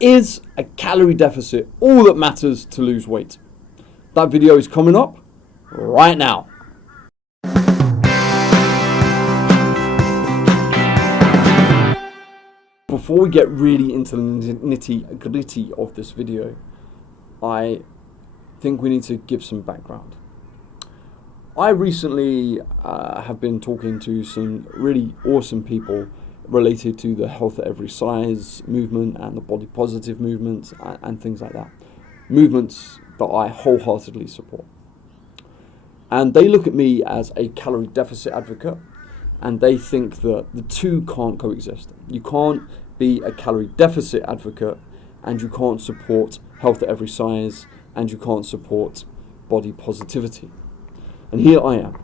Is a calorie deficit all that matters to lose weight? That video is coming up right now. Before we get really into the nitty-gritty of this video, I think we need to give some background. I recently have been talking to some really awesome people related to the health at every size movement and the body positive movement and things like that. Movements that I wholeheartedly support. And they look at me as a calorie deficit advocate, and they think that the two can't coexist. You can't be a calorie deficit advocate and you can't support health at every size and you can't support body positivity. And here I am,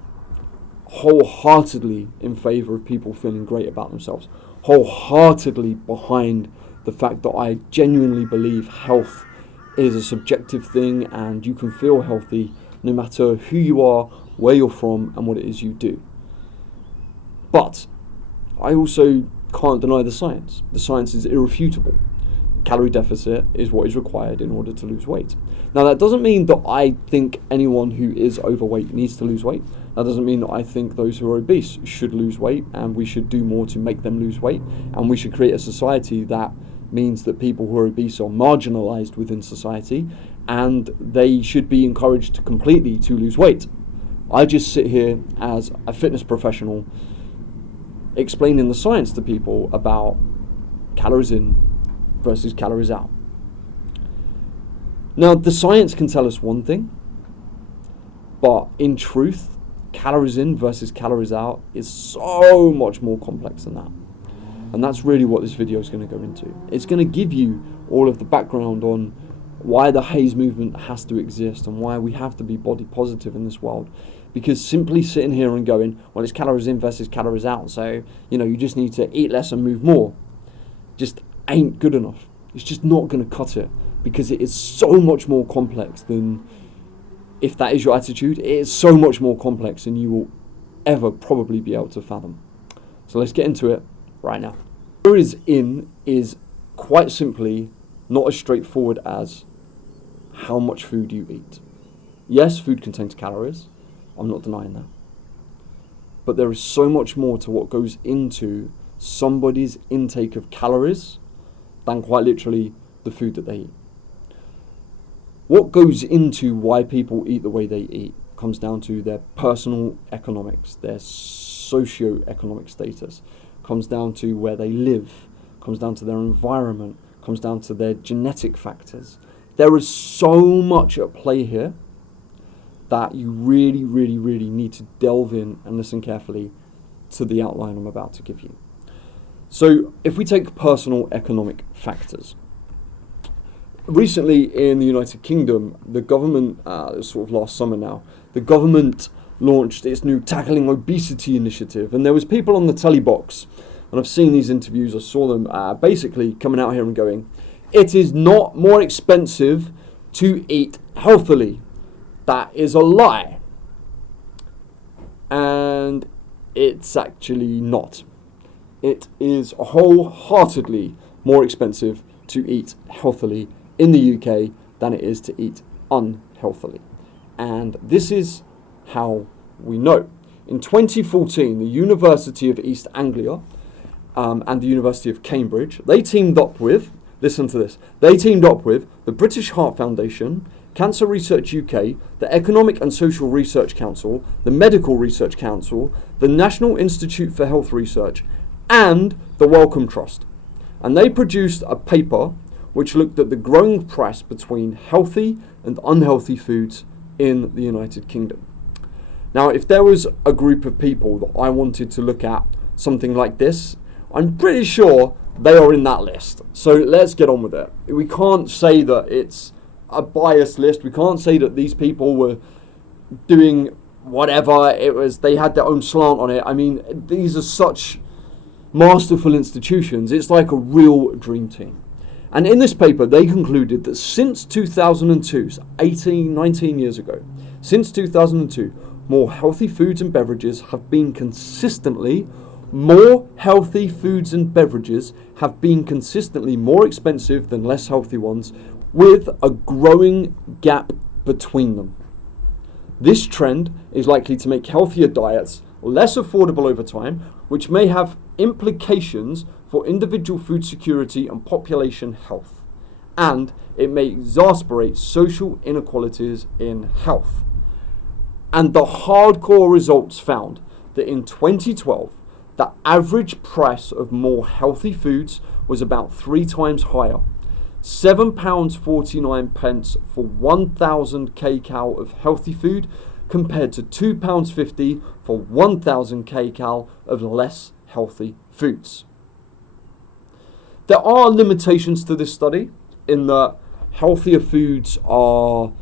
wholeheartedly in favour of people feeling great about themselves, wholeheartedly behind the fact that I genuinely believe health is a subjective thing and you can feel healthy no matter who you are, where you're from and what it is you do. But I also can't deny the science. The science is irrefutable. Calorie deficit is what is required in order to lose weight. Now that doesn't mean that I think anyone who is overweight needs to lose weight. That doesn't mean that I think those who are obese should lose weight and we should do more to make them lose weight, and we should create a society that means that people who are obese are marginalized within society and they should be encouraged completely to lose weight. I just sit here as a fitness professional explaining the science to people about calories in versus calories out. Now, the science can tell us one thing, but in truth, calories in versus calories out is so much more complex than that. And that's really what this video is going to go into. It's going to give you all of the background on why the HAES movement has to exist and why we have to be body positive in this world. Because simply sitting here and going, well, it's calories in versus calories out, so, you just need to eat less and move more, just ain't good enough. It's just not going to cut it, because it is so much more complex than, if that is your attitude, it is so much more complex than you will ever probably be able to fathom. So let's get into it right now. Calories in is quite simply not as straightforward as how much food you eat. Yes, food contains calories. I'm not denying that. But there is so much more to what goes into somebody's intake of calories than quite literally the food that they eat. What goes into why people eat the way they eat comes down to their personal economics, their socio-economic status, comes down to where they live, comes down to their environment, comes down to their genetic factors. There is so much at play here that you really, really, really need to delve in and listen carefully to the outline I'm about to give you. So if we take personal economic factors, recently in the United Kingdom, the government, sort of last summer now, the government launched its new Tackling Obesity initiative, and there was people on the telly box, and I've seen these interviews, I saw them basically coming out here and going, it is not more expensive to eat healthily. That is a lie. And it's actually not. It is wholeheartedly more expensive to eat healthily in the UK than it is to eat unhealthily. And this is how we know. In 2014, the University of East Anglia and the University of Cambridge, they teamed up with, listen to this, they teamed up with the British Heart Foundation, Cancer Research UK, the Economic and Social Research Council, the Medical Research Council, the National Institute for Health Research, and the Wellcome Trust. And they produced a paper which looked at the growing price between healthy and unhealthy foods in the United Kingdom. Now, if there was a group of people that I wanted to look at something like this, I'm pretty sure they are in that list. So let's get on with it. We can't say that it's a biased list. We can't say that these people were doing whatever it was, they had their own slant on it. I mean, these are such masterful institutions. It's like a real dream team. And in this paper, they concluded that since 2002, so 19 years ago, since 2002, more healthy foods and beverages have been consistently More healthy foods and beverages have been consistently more expensive than less healthy ones, with a growing gap between them. This trend is likely to make healthier diets less affordable over time, which may have implications for individual food security and population health. And it may exacerbate social inequalities in health. And the hardcore results found that in 2012, the average price of more healthy foods was about 3 times higher. £7.49 for 1,000 kcal of healthy food compared to £2.50 for 1,000 kcal of less healthy foods. There are limitations to this study in that healthier foods with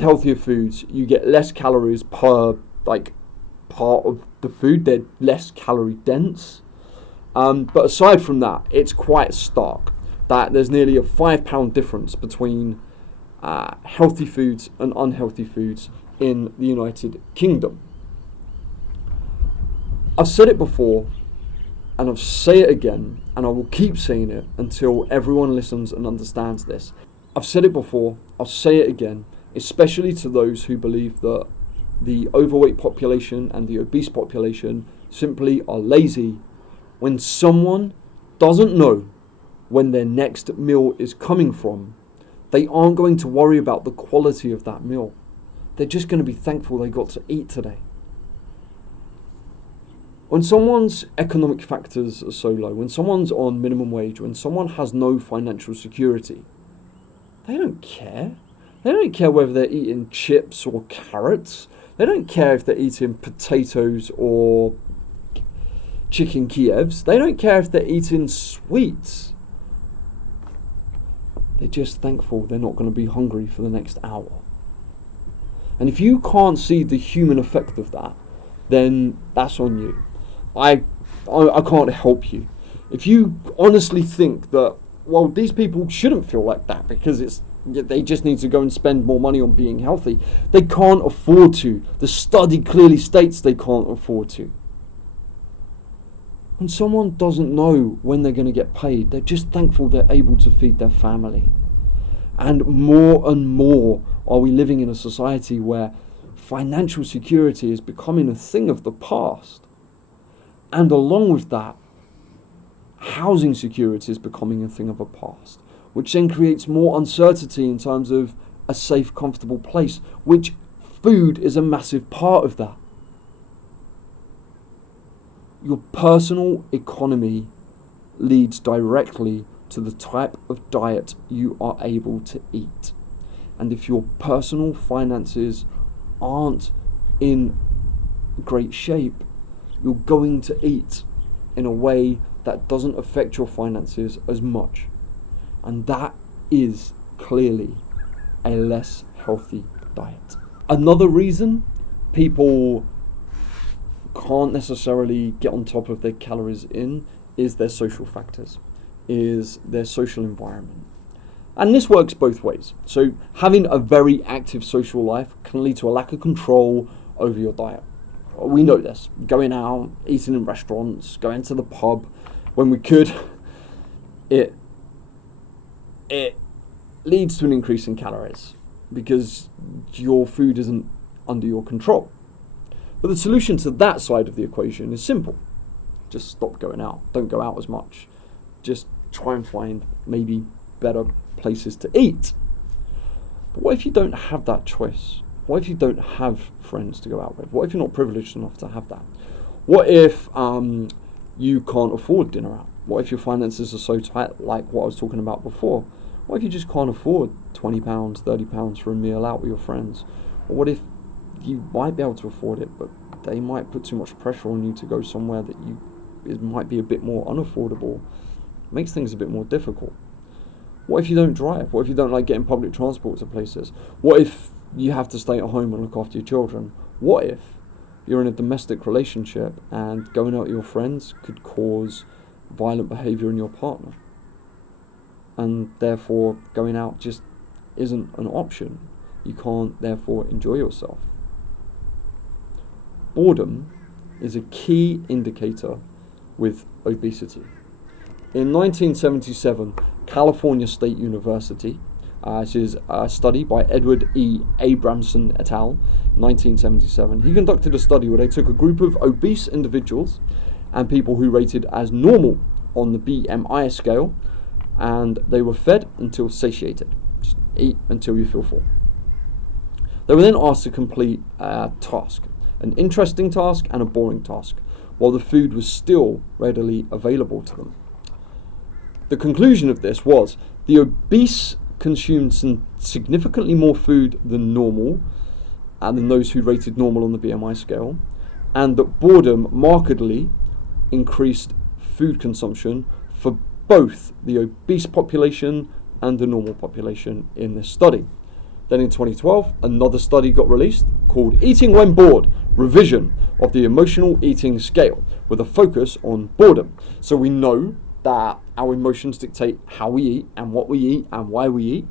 healthier foods, you get less calories per part of the food. They're less calorie dense. But aside from that, it's quite stark that there's nearly a £5 difference between healthy foods and unhealthy foods in the United Kingdom. I've said it before, and I'll say it again, and I will keep saying it until everyone listens and understands this. I've said it before, I'll say it again, especially to those who believe that the overweight population and the obese population simply are lazy. When someone doesn't know when their next meal is coming from, they aren't going to worry about the quality of that meal. They're just going to be thankful they got to eat today. When someone's economic factors are so low, when someone's on minimum wage, when someone has no financial security, they don't care. They don't care whether they're eating chips or carrots. They don't care if they're eating potatoes or chicken Kievs. They don't care if they're eating sweets. They're just thankful they're not going to be hungry for the next hour. And if you can't see the human effect of that, then that's on you. I can't help you. If you honestly think that, well, these people shouldn't feel like that because they just need to go and spend more money on being healthy, they can't afford to. The study clearly states they can't afford to. When someone doesn't know when they're going to get paid, they're just thankful they're able to feed their family. And more are we living in a society where financial security is becoming a thing of the past. And along with that, housing security is becoming a thing of the past, which then creates more uncertainty in terms of a safe, comfortable place, which food is a massive part of that. Your personal economy leads directly to the type of diet you are able to eat. And if your personal finances aren't in great shape, you're going to eat in a way that doesn't affect your finances as much. And that is clearly a less healthy diet. Another reason people can't necessarily get on top of their calories in is their social factors, is their social environment. And this works both ways. So having a very active social life can lead to a lack of control over your diet. We know this. Going out, eating in restaurants, going to the pub when we could, it leads to an increase in calories because your food isn't under your control. But the solution to that side of the equation is simple. Just stop going out. Don't go out as much. Just try and find maybe better places to eat. But what if you don't have that choice? What if you don't have friends to go out with? What if you're not privileged enough to have that? What if you can't afford dinner out? What if your finances are so tight, like what I was talking about before? What if you just can't afford £20, £30 for a meal out with your friends? Or what if you might be able to afford it, but they might put too much pressure on you to go somewhere that it might be a bit more unaffordable? It makes things a bit more difficult. What if you don't drive? What if you don't like getting public transport to places? What if you have to stay at home and look after your children? What if you're in a domestic relationship and going out with your friends could cause violent behaviour in your partner? And therefore going out just isn't an option. You can't therefore enjoy yourself. Boredom is a key indicator with obesity. In 1977, California State University, this is a study by Edward E. Abramson et al., 1977. He conducted a study where they took a group of obese individuals and people who rated as normal on the BMI scale, and they were fed until satiated. Just eat until you feel full. They were then asked to complete a task, an interesting task and a boring task, while the food was still readily available to them. The conclusion of this was the obese consumed significantly more food than normal, and than those who rated normal on the BMI scale, and that boredom markedly increased food consumption for both the obese population and the normal population in this study. Then in 2012, another study got released called Eating When Bored, Revision of the Emotional Eating Scale, with a focus on boredom. So we know that our emotions dictate how we eat and what we eat and why we eat,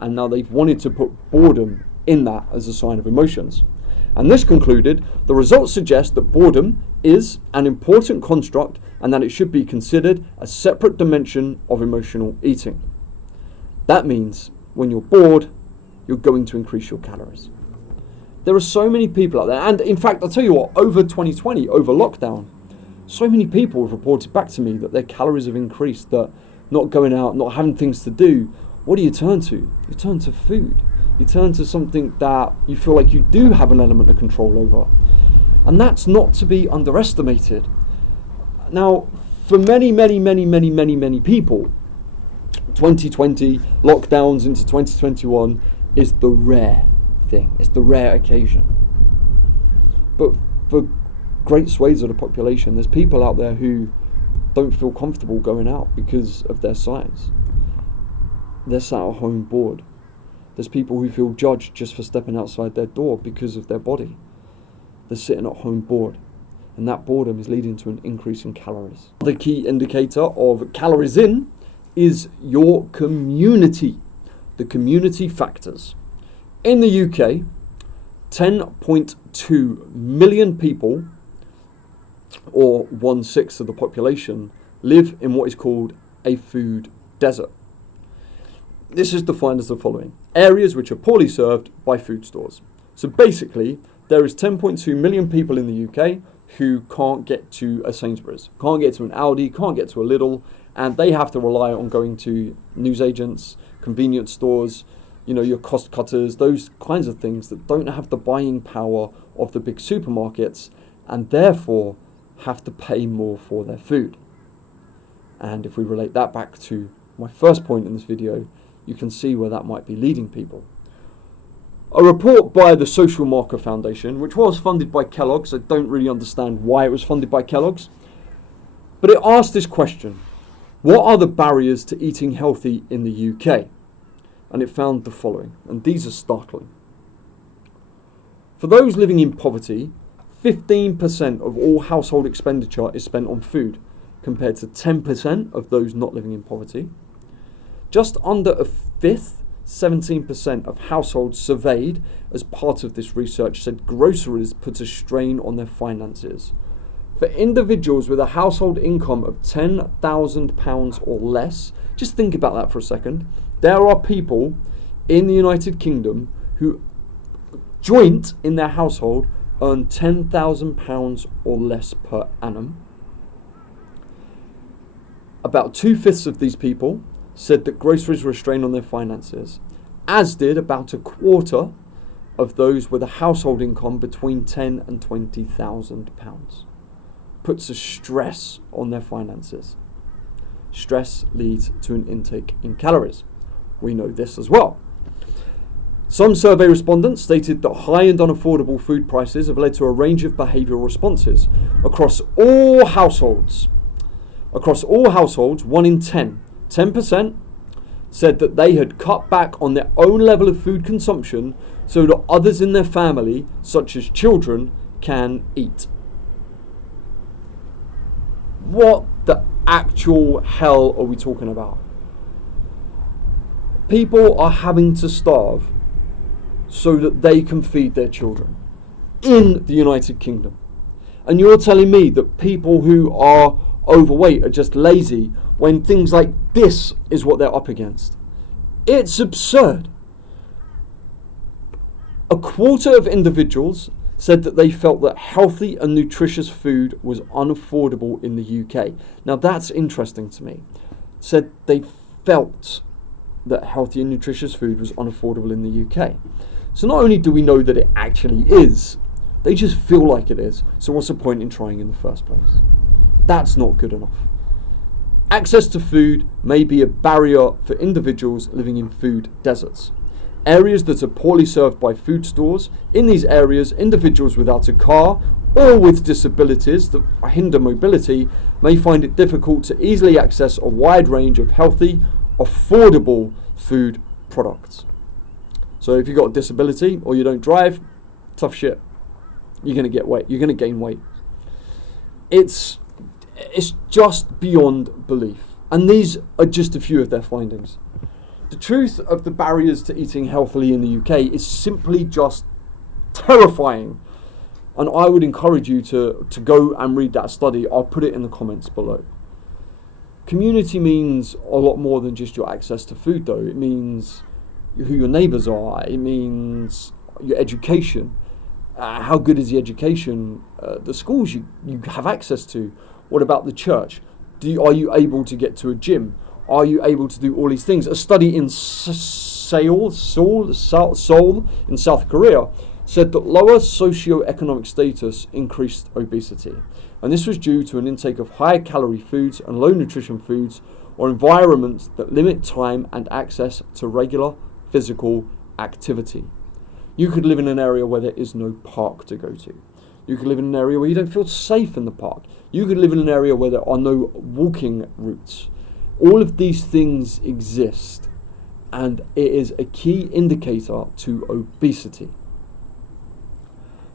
and now they've wanted to put boredom in that as a sign of emotions. And this concluded, the results suggest that boredom is an important construct and that it should be considered a separate dimension of emotional eating. That means when you're bored, you're going to increase your calories. There are so many people out there, and in fact, I'll tell you what, over 2020, over lockdown, so many people have reported back to me that their calories have increased, that not going out, not having things to do. What do you turn to? You turn to food. You turn to something that you feel like you do have an element of control over. And that's not to be underestimated. Now, for many people, 2020, lockdowns into 2021 is the rare thing. It's the rare occasion. But for great swathes of the population, there's people out there who don't feel comfortable going out because of their size. They're sat at home bored. There's people who feel judged just for stepping outside their door because of their body. They're sitting at home bored. And that boredom is leading to an increase in calories. The key indicator of calories in is your community. The community factors. In the UK, 10.2 million people, or 1/6 of the population, live in what is called a food desert. This is defined as the following: areas which are poorly served by food stores. So basically, there is 10.2 million people in the UK who can't get to a Sainsbury's, can't get to an Aldi, can't get to a Lidl, and they have to rely on going to newsagents, convenience stores, your cost cutters, those kinds of things that don't have the buying power of the big supermarkets, and therefore have to pay more for their food. And if we relate that back to my first point in this video, you can see where that might be leading people. A report by the Social Marker Foundation, which was funded by Kellogg's, I don't really understand why it was funded by Kellogg's, but it asked this question: what are the barriers to eating healthy in the UK? And it found the following, and these are startling. For those living in poverty, 15% of all household expenditure is spent on food, compared to 10% of those not living in poverty. Just under a fifth, 17% of households surveyed as part of this research said groceries put a strain on their finances. For individuals with a household income of £10,000 or less, just think about that for a second. There are people in the United Kingdom who, joint in their household, earn £10,000 or less per annum. About 2/5 of these people said that groceries were a strain on their finances, as did about a quarter of those with a household income between £10,000 and £20,000. Puts a stress on their finances. Stress leads to an intake in calories. We know this as well. Some survey respondents stated that high and unaffordable food prices have led to a range of behavioural responses across all households. Across all households, 1 in 10% said that they had cut back on their own level of food consumption so that others in their family, such as children, can eat. What the actual hell are we talking about? People are having to starve so that they can feed their children in the United Kingdom. And you're telling me that people who are overweight are just lazy when things like this is what they're up against. It's absurd. A quarter of individuals said that they felt that healthy and nutritious food was unaffordable in the UK. Now that's interesting to me. Said they felt that healthy and nutritious food was unaffordable in the UK. So not only do we know that it actually is, they just feel like it is. So what's the point in trying in the first place? That's not good enough. Access to food may be a barrier for individuals living in food deserts. Areas that are poorly served by food stores. In these areas, individuals without a car or with disabilities that hinder mobility may find it difficult to easily access a wide range of healthy, affordable food products. So if you've got a disability or you don't drive, tough shit. You're going to get weight. You're going to gain weight. It's just beyond belief. And these are just a few of their findings. The truth of the barriers to eating healthily in the UK is simply just terrifying. And I would encourage you to go and read that study. I'll put it in the comments below. Community means a lot more than just your access to food, though. It means who your neighbours are. It means your education. How good is the education, the schools you have access to? What about the church? Are you able to get to a gym? Are you able to do all these things? A study in Seoul in South Korea said that lower socioeconomic status increased obesity. And this was due to an intake of higher calorie foods and low nutrition foods, or environments that limit time and access to regular physical activity. You could live in an area where there is no park to go to. You could live in an area where you don't feel safe in the park. You could live in an area where there are no walking routes. All of these things exist, and it is a key indicator to obesity.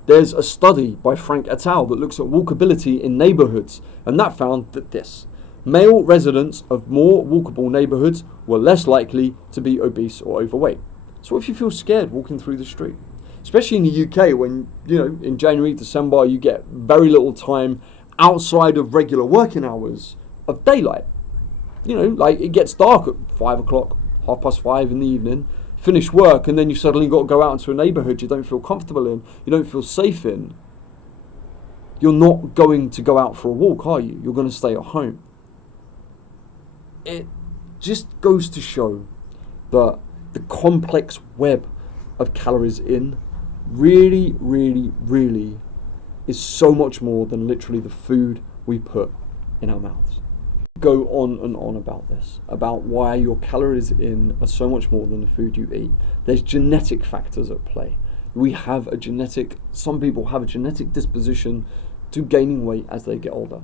There's a study by Frank et al. That looks at walkability in neighbourhoods, and that found that male residents of more walkable neighbourhoods were less likely to be obese or overweight. So if you feel scared walking through the street, especially in the UK when, in January, December, you get very little time outside of regular working hours of daylight. Like it gets dark at 5 o'clock, 5:30 in the evening, finish work, and then you suddenly got to go out into a neighbourhood you don't feel comfortable in, you don't feel safe in. You're not going to go out for a walk, are you? You're going to stay at home. It just goes to show that the complex web of calories in really, really, really is so much more than literally the food we put in our mouths. Go on and on about this, about why your calories in are so much more than the food you eat. There's genetic factors at play. Some people have a genetic disposition to gaining weight as they get older.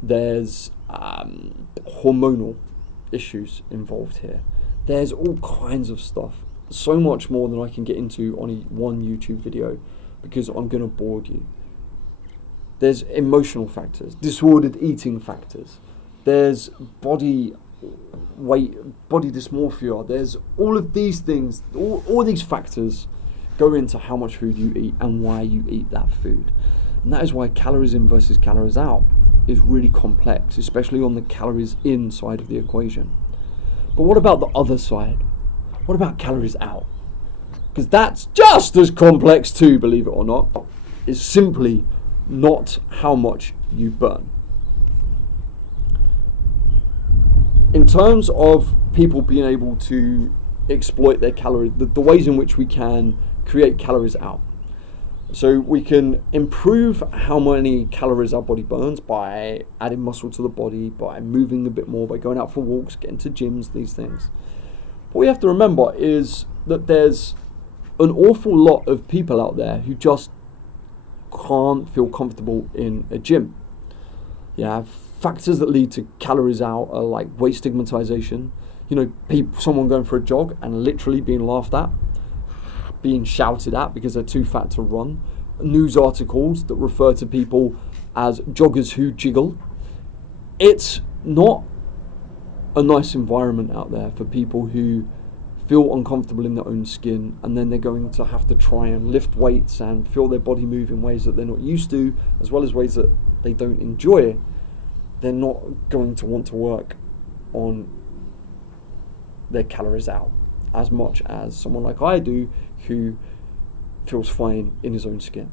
There's hormonal issues involved here. There's all kinds of stuff. So much more than I can get into on one YouTube video because I'm going to bore you. There's emotional factors, disordered eating factors. There's body weight, body dysmorphia. There's all of these things, all these factors go into how much food you eat and why you eat that food. And that is why calories in versus calories out is really complex, especially on the calories in side of the equation. But what about the other side? What about calories out? Because that's just as complex too, believe it or not. It's simply not how much you burn. In terms of people being able to exploit their calories, the ways in which we can create calories out. So we can improve how many calories our body burns by adding muscle to the body, by moving a bit more, by going out for walks, getting to gyms, these things. What we have to remember is that there's an awful lot of people out there who just can't feel comfortable in a gym. Factors that lead to calories out are like weight stigmatization. Someone going for a jog and literally being laughed at, being shouted at because they're too fat to run. News articles that refer to people as joggers who jiggle. It's not a nice environment out there for people who feel uncomfortable in their own skin, and then they're going to have to try and lift weights and feel their body move in ways that they're not used to, as well as ways that they don't enjoy, they're not going to want to work on their calories out as much as someone like I do, who feels fine in his own skin.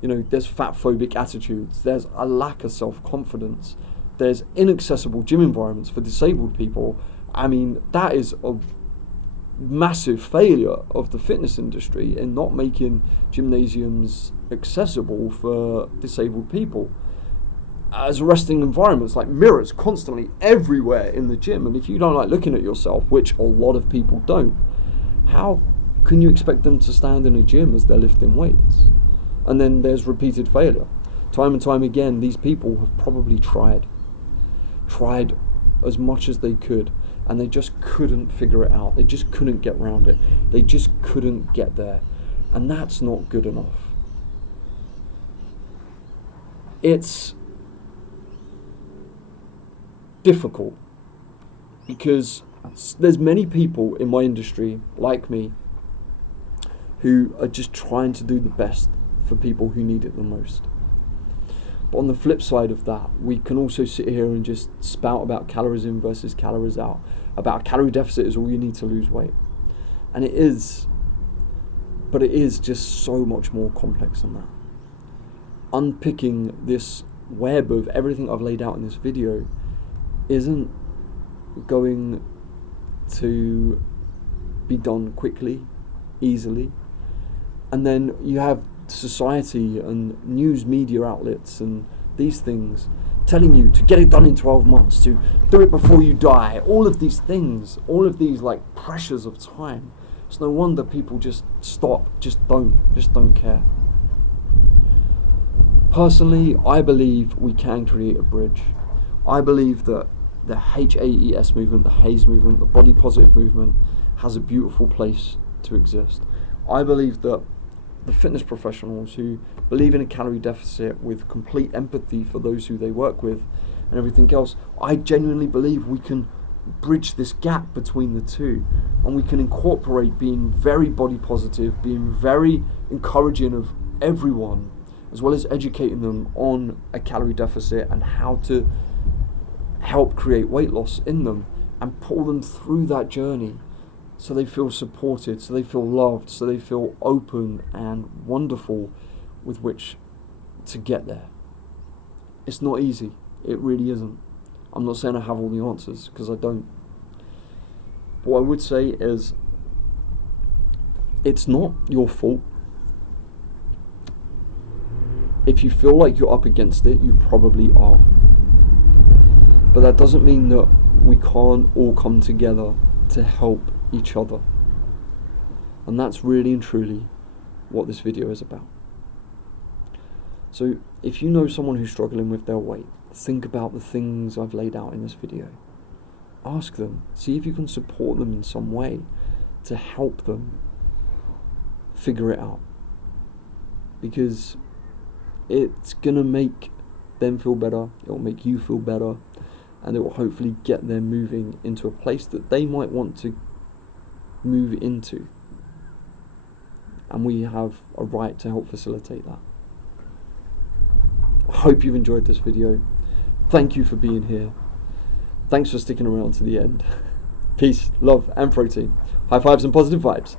You know, there's fatphobic attitudes, there's a lack of self-confidence, there's inaccessible gym environments for disabled people. I mean, that is a massive failure of the fitness industry in not making gymnasiums accessible for disabled people. As resting environments, like mirrors constantly everywhere in the gym, and if you don't like looking at yourself, which a lot of people don't, how can you expect them to stand in a gym as they're lifting weights? And then there's repeated failure. Time and time again, these people have probably tried as much as they could, and they just couldn't figure it out. They just couldn't get around it. They just couldn't get there. And that's not good enough. It's difficult because there's many people in my industry, like me, who are just trying to do the best for people who need it the most. But on the flip side of that, we can also sit here and just spout about calories in versus calories out, about a calorie deficit is all you need to lose weight. And it is, but it is just so much more complex than that. Unpicking this web of everything I've laid out in this video isn't going to be done quickly, easily. And then you have society and news media outlets and these things telling you to get it done in 12 months, to do it before you die, all of these things, all of these like pressures of time. It's no wonder people just stop, just don't care. Personally, I believe we can create a bridge. I believe that the HAES movement, the HAES movement, the body positive movement has a beautiful place to exist. I believe that the fitness professionals who believe in a calorie deficit with complete empathy for those who they work with and everything else, I genuinely believe we can bridge this gap between the two, and we can incorporate being very body positive, being very encouraging of everyone, as well as educating them on a calorie deficit and how to help create weight loss in them and pull them through that journey so they feel supported, so they feel loved, so they feel open and wonderful with which to get there. It's not easy. It really isn't. I'm not saying I have all the answers, because I don't. But what I would say is, it's not your fault. If you feel like you're up against it, you probably are. But that doesn't mean that we can't all come together to help each other. And that's really and truly what this video is about. So if you know someone who's struggling with their weight, think about the things I've laid out in this video. Ask them, see if you can support them in some way to help them figure it out. Because it's gonna make them feel better, it'll make you feel better, and it will hopefully get them moving into a place that they might want to move into. And we have a right to help facilitate that. I hope you've enjoyed this video. Thank you for being here. Thanks for sticking around to the end. Peace, love, and protein. High fives and positive vibes.